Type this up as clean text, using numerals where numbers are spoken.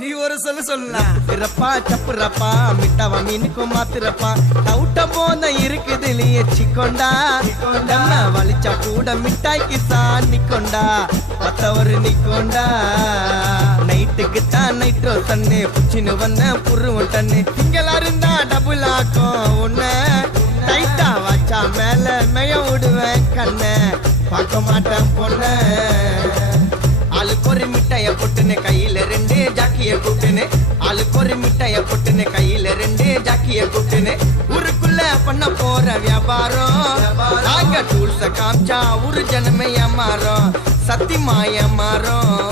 நீ ஒரு சொல்லலாம் பிறப்பா சப்புறப்பா மிட்டவா மீனுக்கும் மாத்திரப்பா டவுட்ட போத இருக்குது நீ எச்சிக்கொண்டா வலிச்சா கூட மிட்டாய்க்கு தான் நிக்கொண்டா மத்தவரு நிக்கொண்டா நைட்டுக்கு தான் நைட்டோ தண்ணு புச்சின்னு வந்த புருவம் டன்னு திங்களா இருந்தா டபுள் ஆக்கும் உன்ன டைட்டா வாச்சா மேல மேய விடுவேன் கண்ண பார்க்க மாட்டேன் பொண்ண ஆளுக்கு ஒரு மிட்டாய பொட்டுன்னு கையில 2 ஜாக்கிய கூட்டுன்னு ஆளுக்கு ஒரு மிட்டாய பொட்டுன்னு கையில 2 ஜாக்கிய கூட்டுன்னு ஊருக்குள்ள பண்ண போற வியாபாரம் நாங்க டூல்ஸ காமிச்சா ஊரு ஜனமே ஏமாறும் சத்தியமா ஏமாறும்